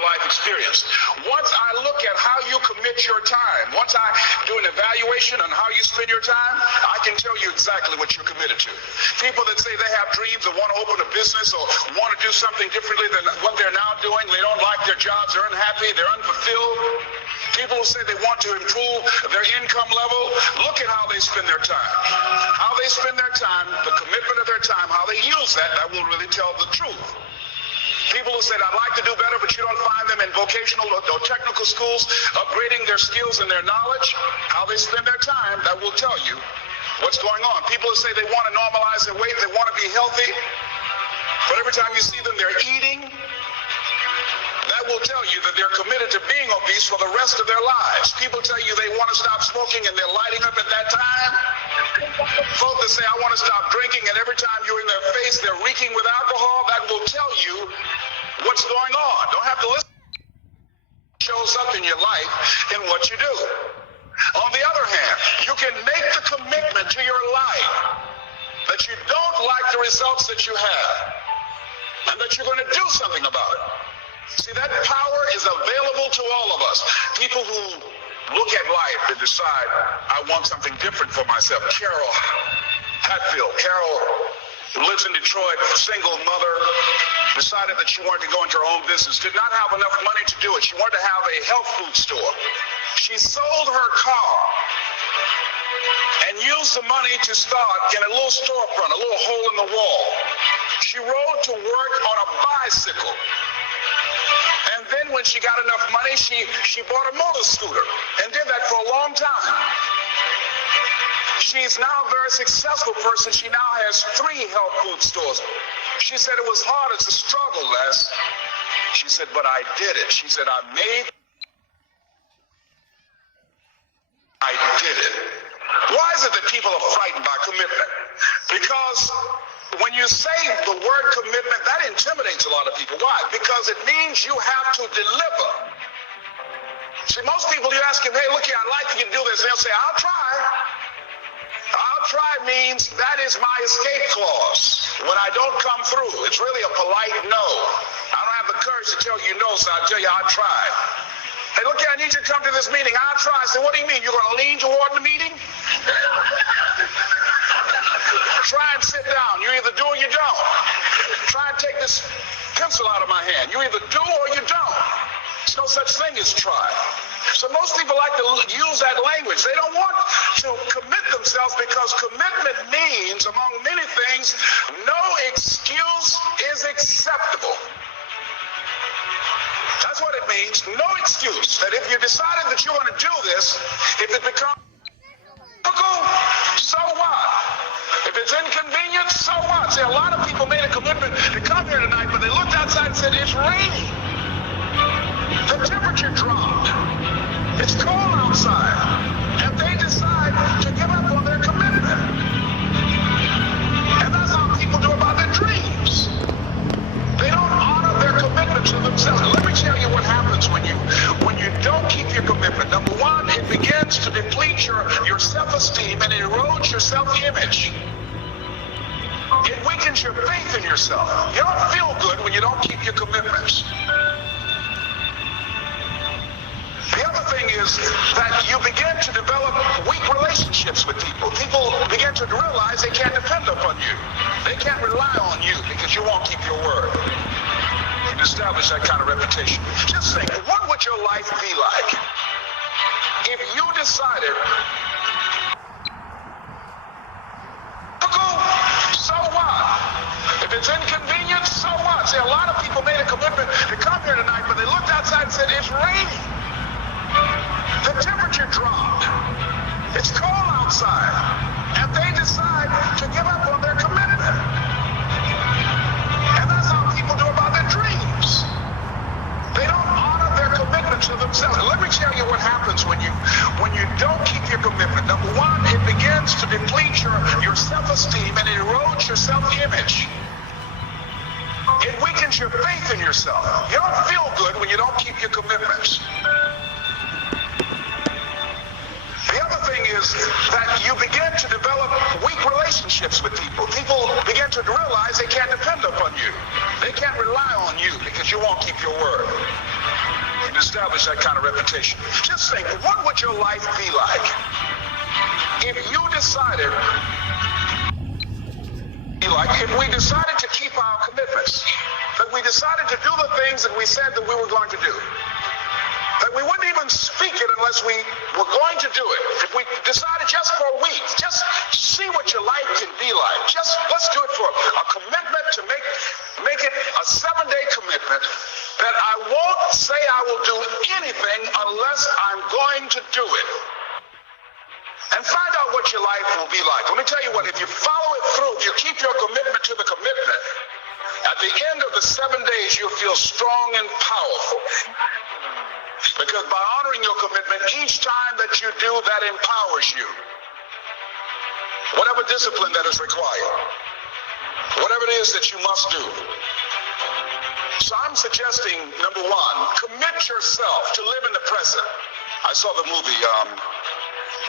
life experience. Once I look at how you commit your time, once I do an evaluation on how you spend your time, I can tell you exactly what you're committed to. People that say they have dreams or want to open a business or want to do something differently than what they're now doing, they don't like their jobs, they're unhappy, they're unfulfilled. People who say they want to improve their income level, look at how they spend their time. How they spend their time, the commitment of their time, how they use that will really tell the truth. People who said, I'd like to do better, but you don't find them in vocational or technical schools, upgrading their skills and their knowledge, how they spend their time, that will tell you what's going on. People who say they want to normalize their weight, they want to be healthy, but every time you see them, they're eating, that will tell you that they're committed to being obese for the rest of their lives. People tell you they want to stop smoking and they're lighting up at that time. Folks that say, I want to stop drinking, and every time you're in their face, they're reeking with alcohol, that will tell you what's going on. Don't have to listen. It shows up in your life in what you do. On the other hand, you can make the commitment to your life that you don't like the results that you have and that you're going to do something about it. See, that power is available to all of us. People who look at life and decide, I want something different for myself. Carol Hatfield. Carol lives in Detroit, single mother, decided that she wanted to go into her own business, did not have enough money to do it. She wanted to have a health food store. She sold her car and used the money to start in a little storefront, a little hole in the wall. She rode to work on a bicycle. And then when she got enough money, she bought a motor scooter and did that for a long time. She's now a very successful person. She now has 3 health food stores. She said it was hard, it's a struggle, Les. She said, but I did it. She said, I did it. Why is it that people are frightened by commitment? Because when you say the word commitment, that intimidates a lot of people. Why? Because it means you have to deliver. See, most people, you ask them, hey, look here, I'd like you to do this. They'll say, I'll try. I'll try means that is my escape clause when I don't come through. It's really a polite no. I don't have the courage to tell you no, so I'll tell you I'll try. Hey, look here, I need you to come to this meeting. I'll try. I said, what do you mean? You're going to lean toward the meeting? Try and sit down. You either do or you don't. Try and take this pencil out of my hand. You either do or you don't. There's no such thing as try. So most people like to use that language. They don't want to commit themselves because commitment means, among many things, no excuse is acceptable. That's what it means, no excuse. That if you decided that you're going to do this, if it becomes difficult, so what? If it's inconvenient, so what? See, a lot of people made a commitment to come here tonight, but they looked outside and said, it's raining. The temperature dropped. It's cold outside. And they decide to give up on their commitment. And that's how people do about their dreams. They don't honor their commitment to themselves. Let me tell you what happens when you don't keep your commitment. Number one, it begins to deplete your self-esteem and erodes your self-image. It weakens your faith in yourself. You don't feel good when you don't keep your commitments. The other thing is that you begin to develop weak relationships with people. People begin to realize they can't depend upon you. They can't rely on you because you won't keep your word. You establish that kind of reputation. Just think, what would your life be like if you decided, so what? If it's inconvenient, so what? See, a lot of people made a commitment to come here tonight, but they looked outside and said, it's raining. The temperature dropped. It's cold outside. And they decide to give up on their commitment. And that's how people do about their dreams. They don't honor their commitment to themselves. Let me tell you what happens when you don't keep your commitment. Number one, it begins to deplete your self-esteem and it erodes your self-image. It weakens your faith in yourself. You don't feel good when you don't keep your commitments. The other thing thing is that you begin to develop weak relationships with people. People begin to realize they can't depend upon you. They can't rely on you because you won't keep your word. You establish that kind of reputation. Just think, what would your life be like if you decided, if we decided to keep our commitments, that we decided to do the things that we said that we were going to do, that we wouldn't even speak it unless we were going to do it. If we decided just for a week, just see what your life can be like. Just let's do it for a commitment to make it a 7-day commitment that I won't say I will do anything unless I'm going to do it. And find out what your life will be like. Let me tell you what, if you follow it through, if you keep your commitment to the commitment, at the end of the 7 days, you'll feel strong and powerful. Because by honoring your commitment, each time that you do, that empowers you. Whatever discipline that is required, whatever it is that you must do. So I'm suggesting, number one, commit yourself to live in the present. I saw the movie